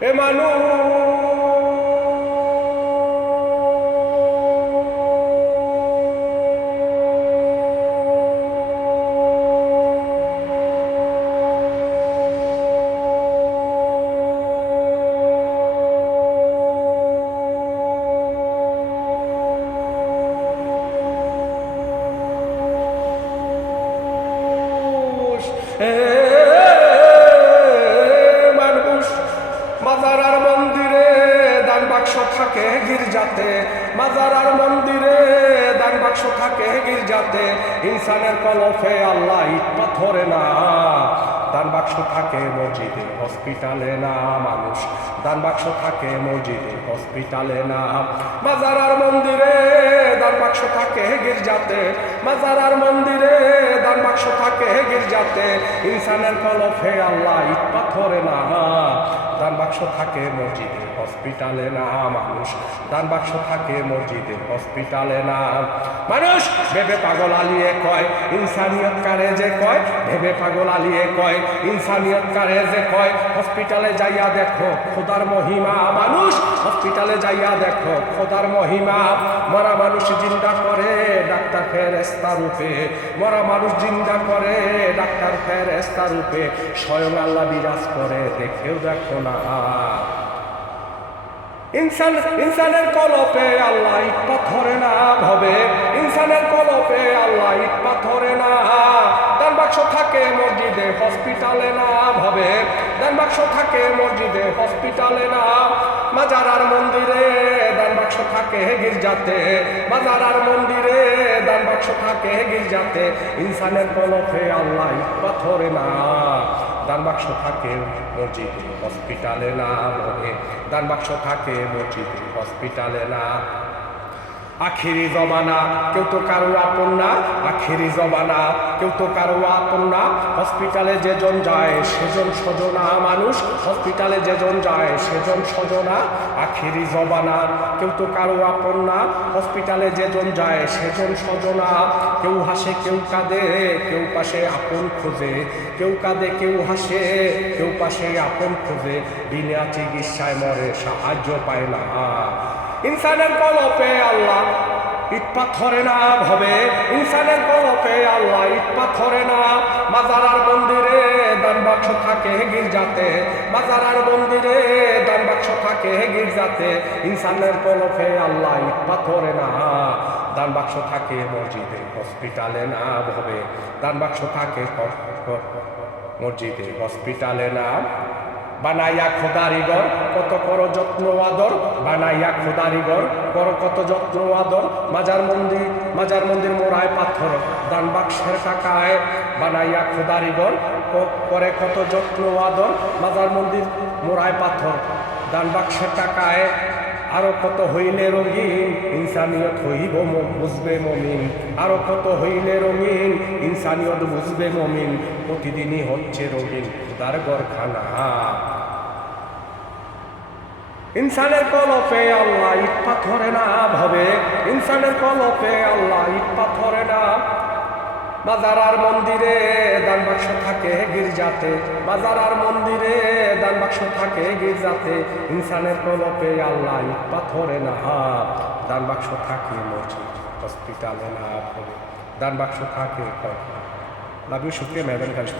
এ মানুষ মাজার আর মন্দিরে দান বাক্স থাকে গির্জাতে, মাজার আর মন্দিরে দান বাক্স থাকে গির্জাতে, ইনসানের কলফে আল্লাহ ইট পাথরে না। দান বাক্স থাকে মসজিদে হসপিটালে না মানুষ, দান বাক্স থাকে মসজিদে হসপিটালে না। মাজার আর মন্দিরে দান বাক্স থাকে গির্জাতে, মাজার আর মন্দিরে দান বাক্স থাকে গির্জাতে, ইনসানের কলফে আল্লাহ ইট পাথরে না। দান বাক্স থাকে মসজিদে হসপিটালে না মানুষ, দান বাক্স থাকে মসজিদে হসপিটালে না মানুষ। ভেবে পাগল আলিয়ে কয় ইনসানিয়ত কারে যে কয়, ভেবে পাগল আলিয়ে কয় ইনসানিয়ত কারে যে কয়, হসপিটালে যাইয়া দেখো খোদার মহিমা মানুষ, হসপিটালে যাইয়া দেখো খোদার মহিমা। মরা মানুষ জিন্দা করে ডাক্তার ফেরেশতা রূপে, মরা মানুষ জিন্দা করে ডাক্তার ফেরেশতা রূপে, স্বয়ং আল্লাহ বিরাজ করে দেখেও দেখো না। ইনসানের কলপে আল্লাহ ইট পাথরে না ভবে, ইনসানের কলপে আল্লাহ ইট পাথরে না। দান বাক্স থাকে মসজিদে হসপিটালে না ভবে, দান বাক্স থাকে মসজিদে হসপিটালে না। মাজার আর মন্দিরে দান বাক্স থাকে গির্জাতে, মাজার আর মন্দিরে দান বাক্স থাকে গির্জাতে, ইনসানের কলপে আল্লাহ ইট পাথরে না। দান বাক্স থাকে মসজিদে হসপিটালে না ভবে, দান বাক্স থাকে মসজিদে হসপিটালে না। আখেরি জমানা কেউ তো কারো আপন না, আখেরি জমানা কেউ তো কারো আপন না। হসপিটালে যেজন যায় সেজন সজনা মানুষ, হসপিটালে যেজন যায় সেজন সজনা। আখেরি জমানা কেউ তো কারো আপন না, হসপিটালে যেজন যায় সেজন সজনা। কেউ হাসে কেউ কাঁদে কেউ পাশে আপন খোঁজে, কেউ কাঁদে কেউ হাসে কেউ পাশে আপন খোঁজে, বিনা চিকিৎসায় মরে সাহায্য পায় না। ইনসানের কলপে আল্লাহ ইট পাথরে না ভবে, ইনসানের কলপে আল্লাহ ইট পাথরে না। মাজার আর মন্দিরে দান বাক্স থাকে গির্জাতে, মাজার আর মন্দিরে দান বাক্স থাকে গির্জাতে, ইনসানের কলপে আল্লাহ ইট পাথরে না। দান বাক্স থাকে মসজিদে হসপিটালে না ভবে, দান বাক্স থাকে মসজিদে হসপিটালে না। বানাইয়া খোদারিগর কত করো যত্ন আদর, বানাইয়া খোদারিগর করো কত যত্ন আদর। মাজার মন্দির মোড়ায় পাথর দান বাক্সের টাকায়, বানাইয়া খোদারিগর করে কত যত্ন আদর। মাজার মন্দির মোড়ায় পাথর দান বাক্সের টাকায়, আরো কত হইলে রঙিন ইনসানিয়ত হইব বুঝবে মমিন, আরো কত হইলে রঙিন ইনসানিয়ত বুঝবে মমিন। প্রতিদিনই হচ্ছে রঙিন খুদার গরখানা। ইনসানের কলপে আল্লাহ ইট পাথরে না ভবে, ইনসানের কলপে আল্লাহ ইট পাথরে না। মাজার আর মন্দিরে দান বাক্স থাকে গির্জাতে, মাজার আর মন্দিরে দান বাক্স থাকে গির্জাতে, ইনসানের কলপে আল্লাহ ইট পাথরে না। দান বাক্স থাকে মসজিদ হসপিটালে না ভবে, দান বাক্স থাকে লাভ ইউ শুক্রিয়া মেহরবানি।